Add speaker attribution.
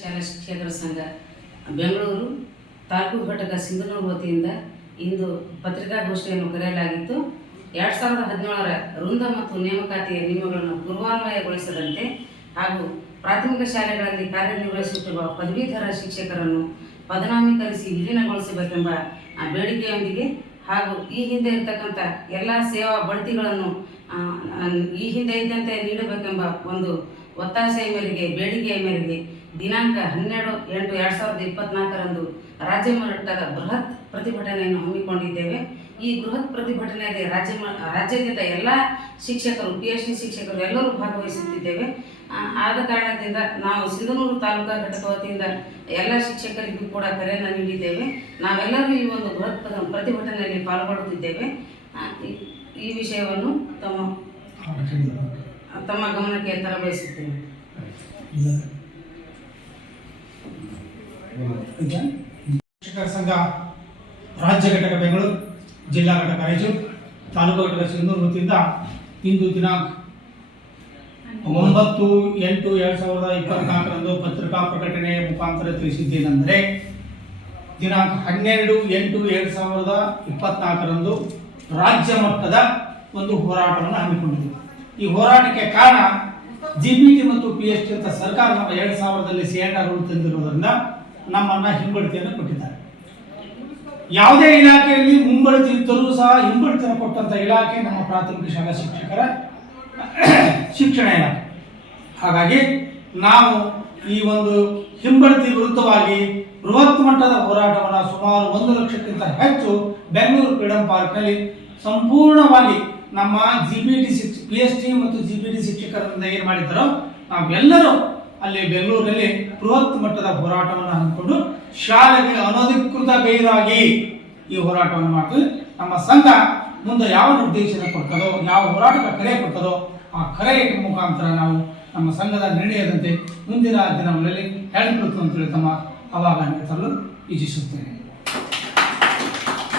Speaker 1: ಶಾಲಾ ಶಿಕ್ಷಕರ ಸಂಘ. ಬೆಂಗಳೂರು ತಾಲೂಕು ಘಟಕ ಸಿಂಧನೂರು ವತಿಯಿಂದ ಇಂದು ಪತ್ರಿಕಾಗೋಷ್ಠಿಯನ್ನು ಕರೆಯಲಾಗಿತ್ತು. ಎರಡು ಸಾವಿರದ ಹದಿನೇಳರ ವೃಂದ ಮತ್ತು ನೇಮಕಾತಿಯ ನಿಯಮಗಳನ್ನು ಪೂರ್ವಾನ್ವಯಗೊಳಿಸದಂತೆ ಹಾಗೂ ಪ್ರಾಥಮಿಕ ಶಾಲೆಗಳಲ್ಲಿ ಕಾರ್ಯನಿರ್ವಹಿಸುತ್ತಿರುವ ಪದವೀಧರ ಶಿಕ್ಷಕರನ್ನು ಪದನಾಮೀಕರಿಸಿ ವಿಲೀನಗೊಳಿಸಬೇಕೆಂಬ ಬೇಡಿಕೆಯೊಂದಿಗೆ ಹಾಗೂ ಈ ಹಿಂದೆ ಇರ್ತಕ್ಕಂಥ ಎಲ್ಲ ಸೇವಾ ಬಡ್ತಿಗಳನ್ನು ಈ ಹಿಂದೆ ಇದ್ದಂತೆ ನೀಡಬೇಕೆಂಬ ಒಂದು ಒತ್ತಾಸೆಯ ಮೇರೆಗೆ, ಬೇಡಿಕೆಯ ಮೇರೆಗೆ ದಿನಾಂಕ ಹನ್ನೆರಡು ಎಂಟು ಎರಡು ಸಾವಿರದ ಇಪ್ಪತ್ನಾಲ್ಕರಂದು ರಾಜ್ಯ ಮಟ್ಟದ ಬೃಹತ್ ಪ್ರತಿಭಟನೆಯನ್ನು ಹಮ್ಮಿಕೊಂಡಿದ್ದೇವೆ. ಈ ಬೃಹತ್ ಪ್ರತಿಭಟನೆಯಲ್ಲಿ ರಾಜ್ಯ ರಾಜ್ಯದಿಂದ ಎಲ್ಲ ಶಿಕ್ಷಕರು ಪಿ ಎಚ್ ಡಿ ಶಿಕ್ಷಕರು ಎಲ್ಲರೂ ಭಾಗವಹಿಸುತ್ತಿದ್ದೇವೆ. ಆದ ಕಾರಣದಿಂದ ನಾವು ಸಿಂಧನೂರು ತಾಲೂಕಾ ಘಟಕ ವತಿಯಿಂದ ಎಲ್ಲ ಶಿಕ್ಷಕರಿಗೂ ಕೂಡ ಕರೆಯನ್ನು ನೀಡಿದ್ದೇವೆ. ನಾವೆಲ್ಲರೂ ಈ ಒಂದು ಬೃಹತ್ ಪ್ರ- ಪ್ರತಿಭಟನೆಯಲ್ಲಿ ಪಾಲ್ಗೊಳ್ಳುತ್ತಿದ್ದೇವೆ. ಈ- ವಿಷಯವನ್ನು ತಮ್ಮ ತಮ್ಮ ಗಮನಕ್ಕೆ ತರಬಯಸುತ್ತೇವೆ
Speaker 2: ಶಿಕ್ಷಕರ ಸಂಘ ರಾಜ್ಯ ಘಟಕ ಬೆಂಗಳೂರು, ಜಿಲ್ಲಾ ಘಟಕ ರಾಯಚೂರು, ತಾಲೂಕು ಘಟಕ ಸಿಂಧೂರು ವತಿಯಿಂದ ಇಂದು ದಿನಾಂಕ ಒಂಬತ್ತು ಎಂಟು ಎರಡು ಸಾವಿರದ ಇಪ್ಪತ್ನಾಲ್ಕರಂದು ಪತ್ರಿಕಾ ಪ್ರಕಟಣೆಯ ಮುಖಾಂತರ ತಿಳಿಸಿದ್ದೇನೆಂದರೆ ದಿನಾಂಕ ಹನ್ನೆರಡು ಎಂಟು ಎರಡು ಸಾವಿರದ ಇಪ್ಪತ್ನಾಲ್ಕರಂದು ರಾಜ್ಯ ಮಟ್ಟದ ಒಂದು ಹೋರಾಟವನ್ನು ಹಮ್ಮಿಕೊಂಡಿದೆ. ಈ ಹೋರಾಟಕ್ಕೆ ಕಾರಣ ಜಿ ಪಿ ಟಿ ಮತ್ತು ಪಿ ಎಚ್ ಟಿ ಅಂತ ಸರ್ಕಾರ ನಮ್ಮ ಎರಡು ಸಾವಿರದಲ್ಲಿ ಸಿ ಎನ್ ಆರ್ ರೂಲ್ ತಂದಿರೋದ್ರಿಂದ ನಮ್ಮನ್ನ ಕೊಟ್ಟಿದ್ದಾರೆ. ಯಾವುದೇ ಇಲಾಖೆಯಲ್ಲಿ ಮುಂಬಡ್ತಿ ಇದ್ದರೂ ಸಹ ಹಿಂಬಡ್ತಿಯನ್ನು ಕೊಟ್ಟಂತ ಇಲಾಖೆ ನಮ್ಮ ಪ್ರಾಥಮಿಕ ಶಾಲಾ ಶಿಕ್ಷಕರ ಶಿಕ್ಷಣ ಇಲಾಖೆ. ಹಾಗಾಗಿ ನಾವು ಈ ಒಂದು ಹಿಂಬಡ್ತಿ ವಿರುದ್ಧವಾಗಿ ಬೃಹತ್ ಮಟ್ಟದ ಹೋರಾಟವನ್ನು ಸುಮಾರು ಒಂದು ಲಕ್ಷಕ್ಕಿಂತ ಹೆಚ್ಚು ಬೆಂಗಳೂರು ಫ್ರೀಡಂ ಪಾರ್ಕ್ನಲ್ಲಿ ಸಂಪೂರ್ಣವಾಗಿ ನಮ್ಮ G B T P S T ಮತ್ತು ಜಿ ಬಿ ಟಿ ಶಿಕ್ಷಕರಿಂದ ಏನು ಮಾಡಿದ್ದಾರೋ ನಾವೆಲ್ಲರೂ ಅಲ್ಲಿ ಬೆಂಗಳೂರಿನಲ್ಲಿ ಬೃಹತ್ ಮಟ್ಟದ ಹೋರಾಟವನ್ನು ಹಮ್ಮಿಕೊಂಡು ಶಾಲೆಗೆ ಅನಧಿಕೃತ ಗೈರಾಗಿ ಈ ಹೋರಾಟವನ್ನು ಮಾಡ್ತೀವಿ ನಮ್ಮ ಸಂಘ ಮುಂದೆ ಯಾವ ನಿರ್ದೇಶನ ಕೊಡ್ತದೋ, ಯಾವ ಹೋರಾಟಕ್ಕೆ ಕರೆ ಕೊಡ್ತದೋ ಆ ಕರೆಯ ಮುಖಾಂತರ ನಾವು ನಮ್ಮ ಸಂಘದ ನಿರ್ಣಯದಂತೆ ಮುಂದಿನ ದಿನಗಳಲ್ಲಿ ಹೇಳಿಕೊಡ್ತು ಅಂತೇಳಿ ತಮ್ಮ ಅವಾಗ ತರಲು ಇಚ್ಛಿಸುತ್ತೇನೆ.